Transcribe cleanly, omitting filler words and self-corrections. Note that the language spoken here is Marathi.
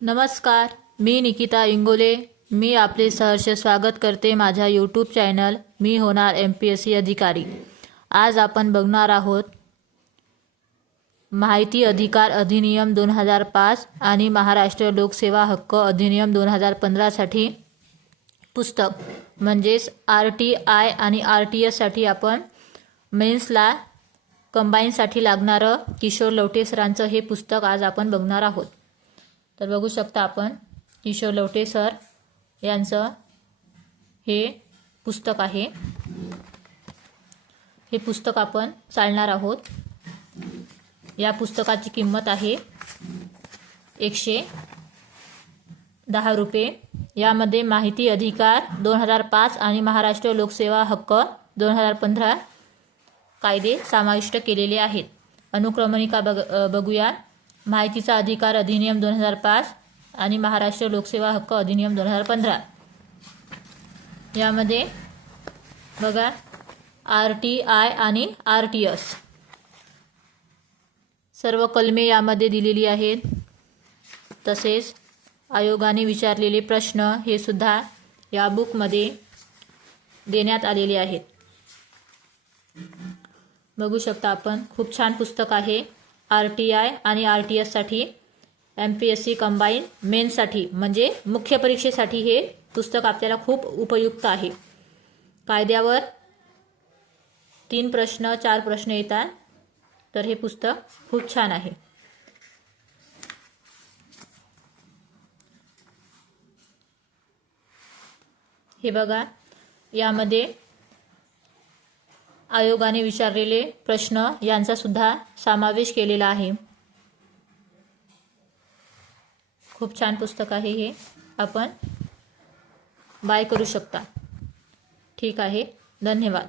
नमस्कार, मी निकिता इंगोले. मी आपले सहर्ष स्वागत करते माझ्या यूट्यूब चॅनल मी होणार MPSC अधिकारी. आज आपण बघणार आहोत माहिती अधिकार अधिनियम 2005 आणि महाराष्ट्र लोकसेवा हक्क अधिनियम 2015 साठी पुस्तक म्हणजेच RTI आणि RTS साठी आपण मेन्सला कंबाईनसाठी लागणारं किशोर लवटे सरांचं हे पुस्तक आज आपण बघणार आहोत. तर बघू शकता आपण किशोर लवटे सर यांचं हे पुस्तक आहे. हे पुस्तक आपण चालणार आहोत. या पुस्तकाची किंमत आहे 110 रुपये. यामध्ये माहिती अधिकार 2005 आणि महाराष्ट्र लोकसेवा हक्क 2015 कायदे समाविष्ट केलेले आहेत. अनुक्रमणिका बघूया. माहितीचा अधिकार अधिनियम 2005 आणि महाराष्ट्र लोकसेवा हक्क अधिनियम 2015. यामध्ये बघा RTI आणि RTS सर्व कलमे यामध्ये दिलेली आहेत. तसेच आयोगाने विचारलेले प्रश्न हे सुद्धा या बुकमध्ये देण्यात आलेले आहेत. बघू शकता आपण खूप छान पुस्तक आहे. RTI आणि RTS साठी MPSC कंबाईन मेन्ससाठी म्हणजे मुख्य परीक्षेसाठी हे पुस्तक आपल्याला खूप उपयुक्त आहे. कायद्यावर 3 प्रश्न 4 प्रश्न येतात. तर हे पुस्तक खूप छान आहे. हे बघा यामध्ये आयोगाने विचारलेले प्रश्न यांचा सुद्धा समावेश केलेला आहे. खूप छान पुस्तक आहे हे. आपण बाय करू शकता. ठीक आहे. धन्यवाद.